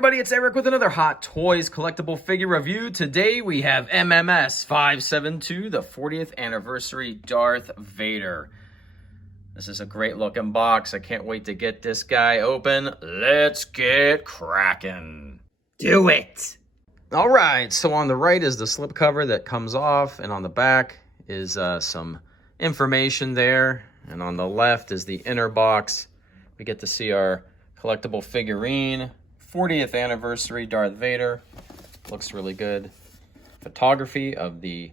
everybody, it's Eric with another Hot Toys collectible figure review. Today we have MMS572, the 40th anniversary Darth Vader. This is a great looking box. I can't wait to get this guy open. Let's get cracking. Do it! All right, so on the right is the slipcover that comes off, and on the back is some information there. And on the left is the inner box. We get to see our collectible figurine. 40th anniversary Darth Vader. Looks really good. Photography of the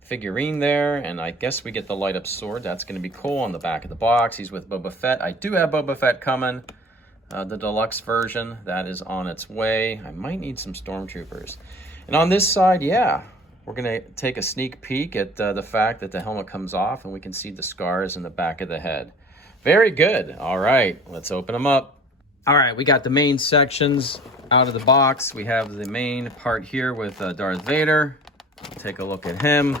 figurine there, and I guess we get the light up sword. That's going to be cool on the back of the box. He's with Boba Fett. I do have Boba Fett coming. The deluxe version, that is on its way. I might need some stormtroopers. And on this side, yeah, we're going to take a sneak peek at the fact that the helmet comes off and we can see the scars in the back of the head. Very good. All right, let's open them up. All right, we got the main sections out of the box. We have the main part here with Darth Vader. Take a look at him.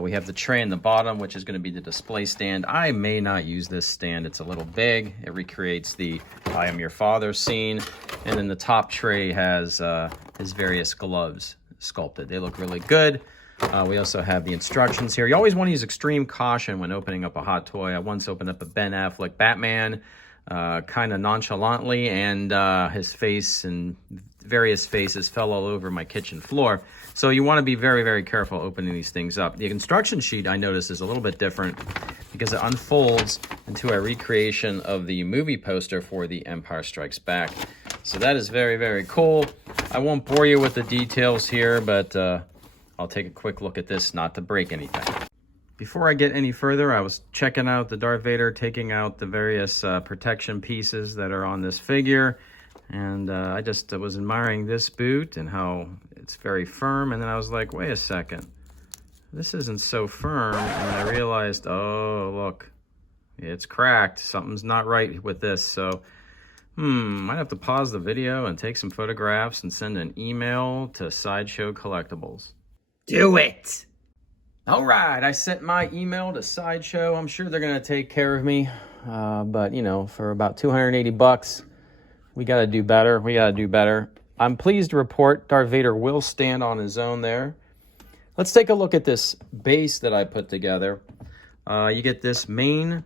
We have the tray in the bottom, which is going to be the display stand. I may not use this stand. It's a little big. It recreates the I Am Your Father scene. And then the top tray has his various gloves sculpted. They look really good. We also have the instructions here. You always want to use extreme caution when opening up a hot toy. I once opened up a Ben Affleck Batman kind of nonchalantly, and his face and various faces fell all over my kitchen floor. So you want to be very, very careful opening these things up. The instruction sheet, I noticed, is a little bit different because it unfolds into a recreation of the movie poster for The Empire Strikes Back. So that is very, very cool. I won't bore you with the details here, but I'll take a quick look at this not to break anything. Before I get any further, I was checking out the Darth Vader, taking out the various protection pieces that are on this figure. And I just was admiring this boot and how it's very firm. And then I was like, wait a second, this isn't so firm. And I realized, oh, look, it's cracked. Something's not right with this. So, might have to pause the video and take some photographs and send an email to Sideshow Collectibles. Do it! All right, I sent my email to Sideshow. I'm sure they're going to take care of me. But, you know, for about 280 bucks, we got to do better. We got to do better. I'm pleased to report Darth Vader will stand on his own there. Let's take a look at this base that I put together. You get this main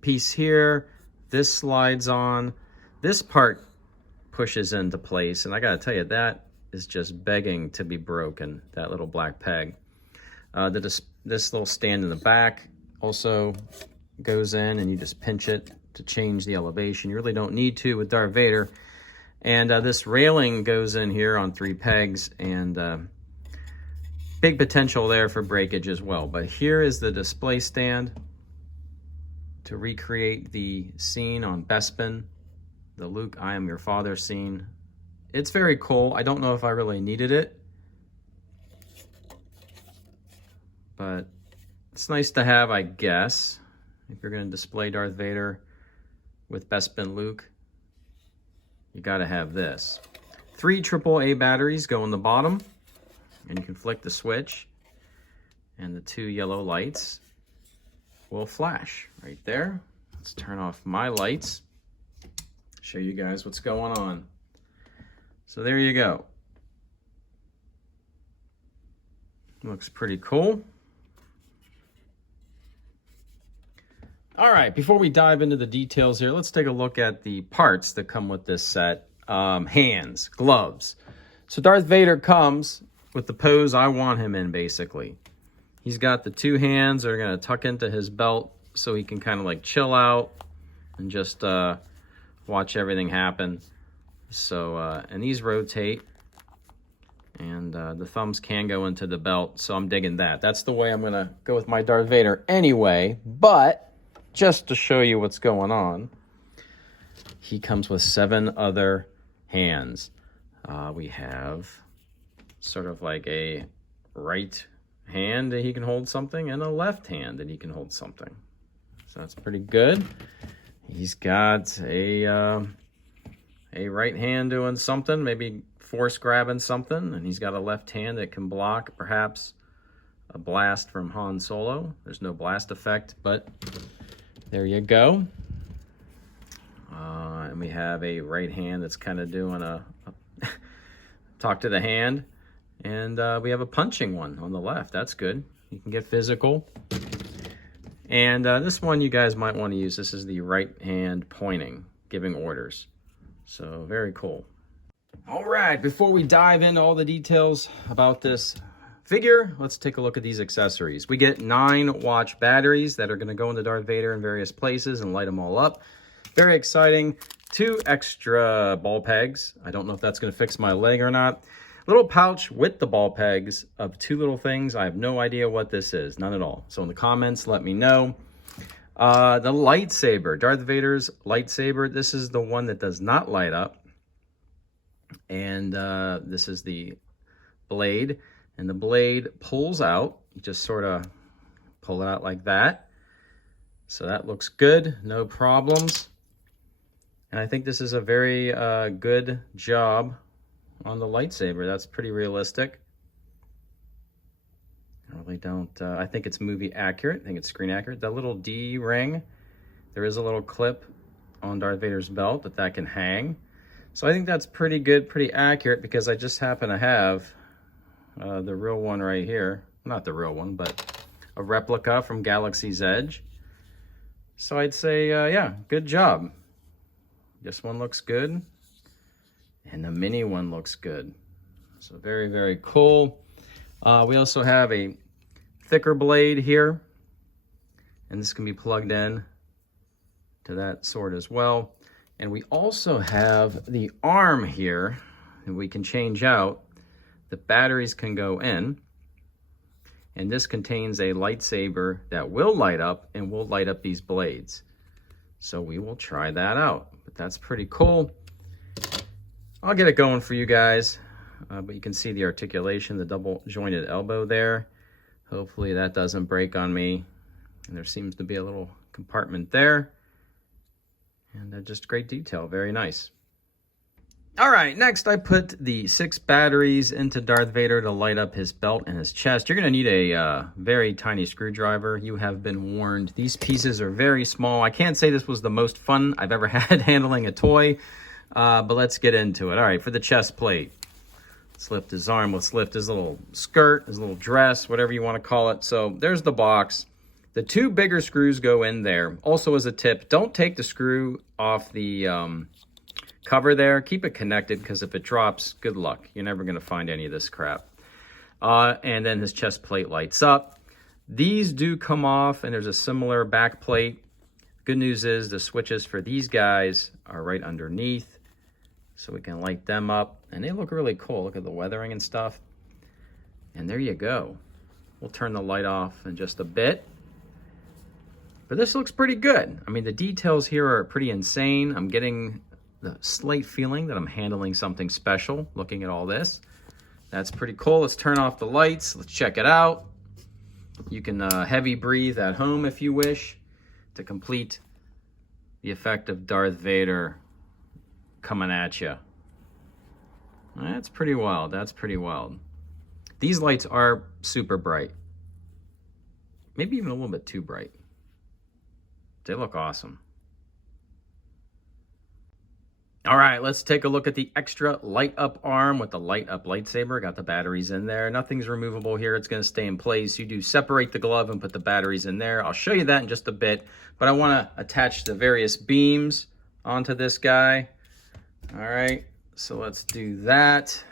piece here. This slides on. This part pushes into place. And I got to tell you, that is just begging to be broken, that little black peg. This little stand in the back also goes in, and you just pinch it to change the elevation. You really don't need to with Darth Vader. And this railing goes in here on 3 pegs, and big potential there for breakage as well. But here is the display stand to recreate the scene on Bespin, the Luke, I Am Your Father scene. It's very cool. I don't know if I really needed it, but it's nice to have, I guess, if you're going to display Darth Vader with Bespin Luke. You got to have this. 3 AAA batteries go in the bottom, and you can flick the switch, and the 2 yellow lights will flash right there. Let's turn off my lights, show you guys what's going on. So there you go. Looks pretty cool. All right, before we dive into the details here, let's take a look at the parts that come with this set. Hands, gloves. So Darth Vader comes with the pose I want him in, basically. He's got the 2 hands that are going to tuck into his belt so he can kind of like chill out and just watch everything happen. So, and these rotate, and the thumbs can go into the belt, so I'm digging that. That's the way I'm going to go with my Darth Vader anyway, but just to show you what's going on, he comes with 7 other hands. We have sort of like a right hand that he can hold something and a left hand that he can hold something. So that's pretty good. He's got a right hand doing something, maybe force grabbing something, and he's got a left hand that can block perhaps a blast from Han Solo. There's no blast effect, but there you go. And we have a right hand that's kind of doing a talk to the hand. And we have a punching one on the left. That's good. You can get physical. And this one you guys might want to use. This is the right hand pointing, giving orders. So very cool. All right, before we dive into all the details about this figure, let's take a look at these accessories. We get 9 watch batteries that are going to go into Darth Vader in various places and light them all up. Very exciting. 2 extra ball pegs. I don't know if that's going to fix my leg or not. Little pouch with the ball pegs of 2 little things. I have no idea what this is, none at all. So in the comments, let me know. The lightsaber, Darth Vader's lightsaber. This is the one that does not light up. And this is the blade. And the blade pulls out. You just sort of pull it out like that. So that looks good, no problems. And I think this is a very good job on the lightsaber. That's pretty realistic. I really don't, I think it's movie accurate. I think it's screen accurate. That little D ring, there is a little clip on Darth Vader's belt that can hang. So I think that's pretty good, pretty accurate, because I just happen to have the real one right here. Not the real one, but a replica from Galaxy's Edge. So I'd say, yeah, good job. This one looks good. And the mini one looks good. So very, very cool. We also have a thicker blade here. And this can be plugged in to that sword as well. And we also have the arm here that we can change out. The batteries can go in. And this contains a lightsaber that will light up and will light up these blades. So we will try that out. But that's pretty cool. I'll get it going for you guys, but you can see the articulation, the double jointed elbow there. Hopefully that doesn't break on me. And there seems to be a little compartment there. And just great detail, very nice. All right, next I put the 6 batteries into Darth Vader to light up his belt and his chest. You're gonna need a very tiny screwdriver. You have been warned. These pieces are very small. I can't say this was the most fun I've ever had handling a toy. But let's get into it. All right, for the chest plate, let's lift his arm, let's lift his little skirt, his little dress, whatever you want to call it. So there's the box. The 2 bigger screws go in there. Also as a tip, don't take the screw off the cover there. Keep it connected, because if it drops, good luck. You're never going to find any of this crap. And then his chest plate lights up. These do come off, and there's a similar back plate. Good news is the switches for these guys are right underneath. So we can light them up, and they look really cool. Look at the weathering and stuff. And there you go. We'll turn the light off in just a bit. But this looks pretty good. I mean, the details here are pretty insane. I'm getting the slight feeling that I'm handling something special looking at all this. That's pretty cool. Let's turn off the lights. Let's check it out. You can heavy breathe at home if you wish to complete the effect of Darth Vader coming at you. That's pretty wild. That's pretty wild. These lights are super bright. Maybe even a little bit too bright. They look awesome. All right, let's take a look at the extra light up arm with the light up lightsaber. Got the batteries in there. Nothing's removable here. It's going to stay in place. You do separate the glove and put the batteries in there. I'll show you that in just a bit, but I want to attach the various beams onto this guy. All right, so let's do that.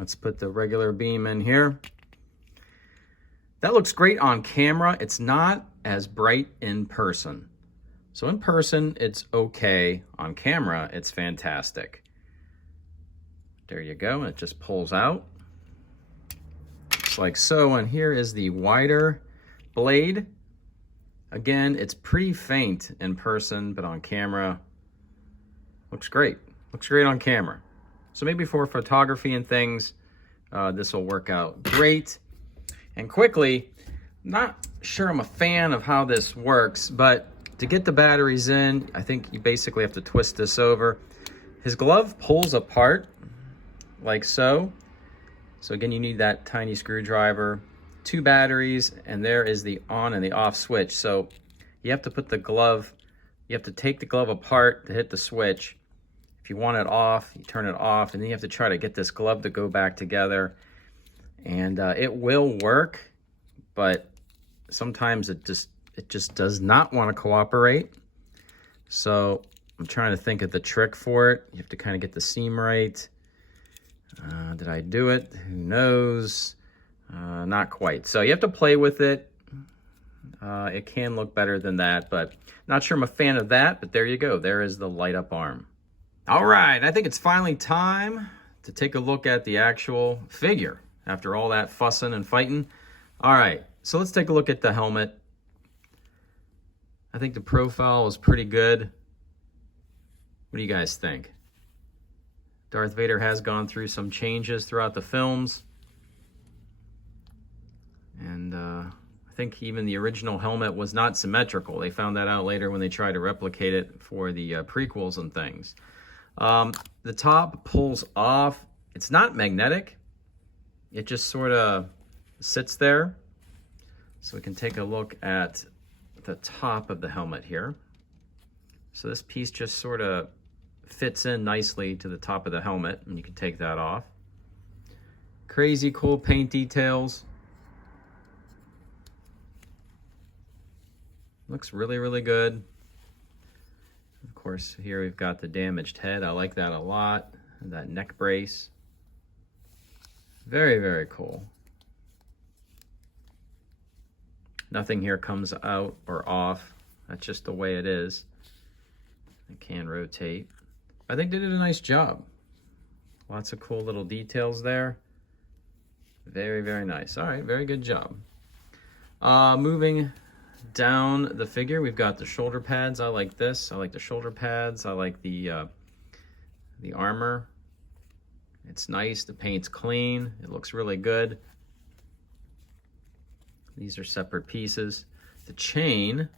Let's put the regular beam in here. That looks great on camera. It's not as bright in person. So in person, it's okay. On camera, it's fantastic. There you go, and it just pulls out. Just like so, and here is the wider blade. Again, it's pretty faint in person, but on camera, looks great. Looks great on camera. So maybe for photography and things, this will work out great. And quickly, not sure I'm a fan of how this works, but to get the batteries in, I think you basically have to twist this over. His glove pulls apart like so. So again, you need that tiny screwdriver, 2 batteries, and there is the on and the off switch. So you have to put the glove You have to take the glove apart to hit the switch. If you want it off, you turn it off, and then you have to try to get this glove to go back together. And it will work, but sometimes it just does not want to cooperate. So I'm trying to think of the trick for it. You have to kind of get the seam right. Did I do it? Who knows? Not quite. So you have to play with it. It can look better than that, but not sure I'm a fan of that, but there you go. There is the light up arm. All right, I think it's finally time to take a look at the actual figure after all that fussing and fighting. All right, so let's take a look at the helmet. I think the profile is pretty good. What do you guys think? Darth Vader has gone through some changes throughout the films. And I think even the original helmet was not symmetrical. They found that out later when they tried to replicate it for the prequels and things. The top pulls off. It's not magnetic. It just sort of sits there. So we can take a look at the top of the helmet here. So this piece just sort of fits in nicely to the top of the helmet, and you can take that off. Crazy cool paint details. Looks really, really good. Of course, here we've got the damaged head. I like that a lot. And that neck brace. Very, very cool. Nothing here comes out or off. That's just the way it is. It can rotate. I think they did a nice job. Lots of cool little details there. Very, very nice. All right, very good job. Moving down the figure, we've got the shoulder pads. I like this. I like the shoulder pads. I like the armor. It's nice. The paint's clean. It looks really good. These are separate pieces. The chain,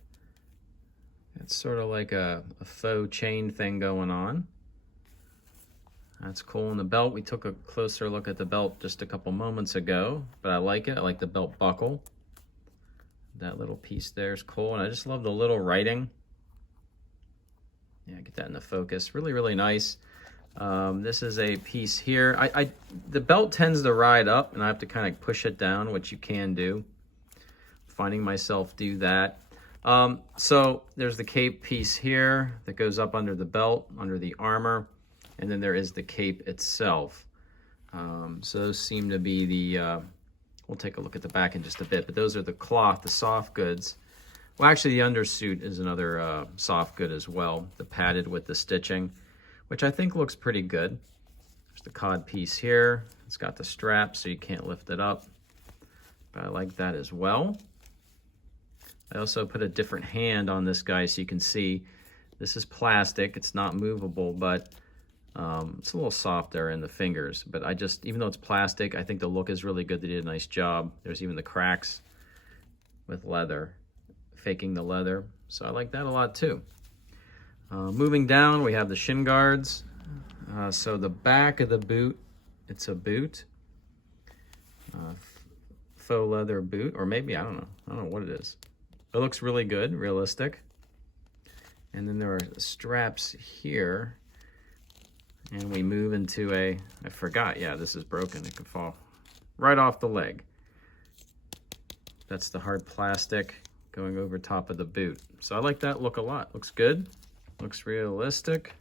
it's sort of like a faux chain thing going on. That's cool. And the belt, we took a closer look at the belt just a couple moments ago, but I like it. I like the belt buckle. That little piece there is cool, and I just love the little writing. Yeah, get that in the focus. Really, really nice. This is a piece here. The belt tends to ride up, and I have to kind of push it down, which you can do. Finding myself do that. So there's the cape piece here that goes up under the belt, under the armor, and then there is the cape itself. So those seem to be the... we'll take a look at the back in just a bit, but those are the cloth, the soft goods. Well, actually, the undersuit is another soft good as well, the padded with the stitching, which I think looks pretty good. There's the cod piece here. It's got the strap, so you can't lift it up, but I like that as well. I also put a different hand on this guy so you can see this is plastic. It's not movable, but it's a little soft there in the fingers. But even though it's plastic, I think the look is really good. They did a nice job. There's even the cracks with leather, faking the leather. So I like that a lot too. Moving down, we have the shin guards. So the back of the boot, it's a boot. Faux leather boot, or maybe, I don't know what it is. It looks really good, realistic. And then there are straps here. And we move into I forgot, yeah, this is broken. It could fall right off the leg. That's the hard plastic going over top of the boot. So I like that look a lot. Looks good, looks realistic.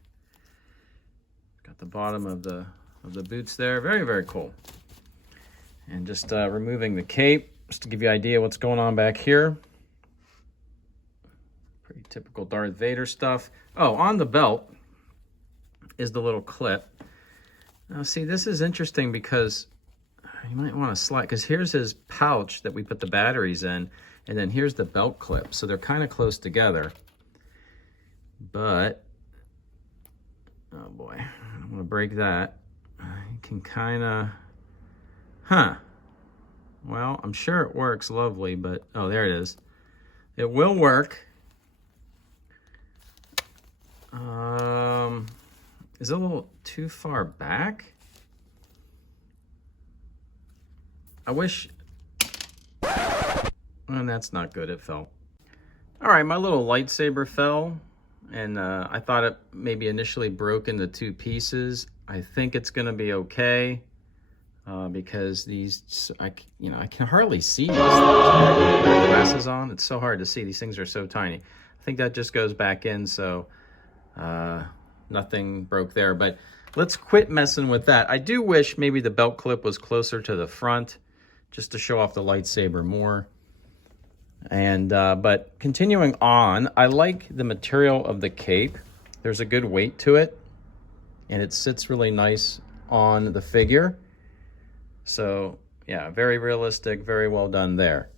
Got the bottom of the boots there. Very, very cool. And just removing the cape, just to give you an idea what's going on back here. Pretty typical Darth Vader stuff. Oh, on the belt is the little clip. Now see, this is interesting because you might want to slide, because here's his pouch that we put the batteries in, and then here's the belt clip. So they're kind of close together. But, oh boy, I don't want to break that. You can kind of, well, I'm sure it works lovely, but, oh, there it is. It will work. Is it a little too far back? I wish, and that's not good, it fell. All right, my little lightsaber fell. and I thought it maybe initially broke into two pieces. I think it's going to be okay because these, I can hardly see these things. With the glasses on, it's so hard to see. These things are so tiny. I think that just goes back in, so nothing broke there. But let's quit messing with that. I do wish maybe the belt clip was closer to the front, just to show off the lightsaber more. And but continuing on, I like the material of the cape. There's a good weight to it, and it sits really nice on the figure. So yeah, very realistic, very well done there.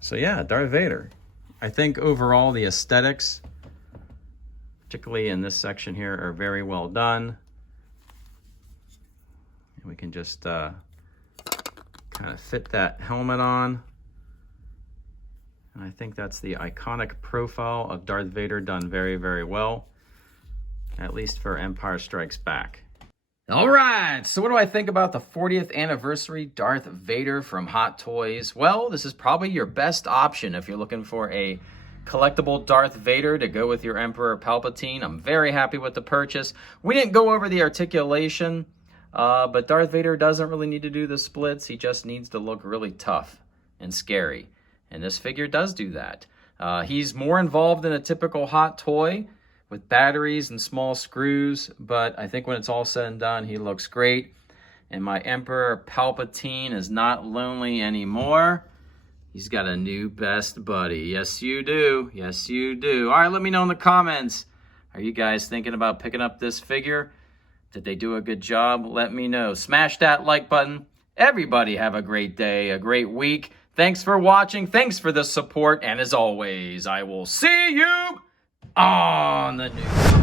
So yeah, Darth Vader. I think overall the aesthetics, particularly in this section here, are very well done. And we can just kind of fit that helmet on. And I think that's the iconic profile of Darth Vader done very, very well, at least for Empire Strikes Back. All right, so what do I think about the 40th anniversary Darth Vader from Hot Toys? Well, this is probably your best option if you're looking for a collectible Darth Vader to go with your Emperor Palpatine. I'm very happy with the purchase. We didn't go over the articulation, but Darth Vader doesn't really need to do the splits. He just needs to look really tough and scary, and this figure does do that. He's more involved than a typical Hot Toy, with batteries and small screws, but I think when it's all said and done, he looks great. And my Emperor Palpatine is not lonely anymore. He's got a new best buddy. Yes, you do. Yes, you do. All right, let me know in the comments. Are you guys thinking about picking up this figure? Did they do a good job? Let me know. Smash that like button. Everybody have a great day, a great week. Thanks for watching. Thanks for the support. And as always, I will see you on the news.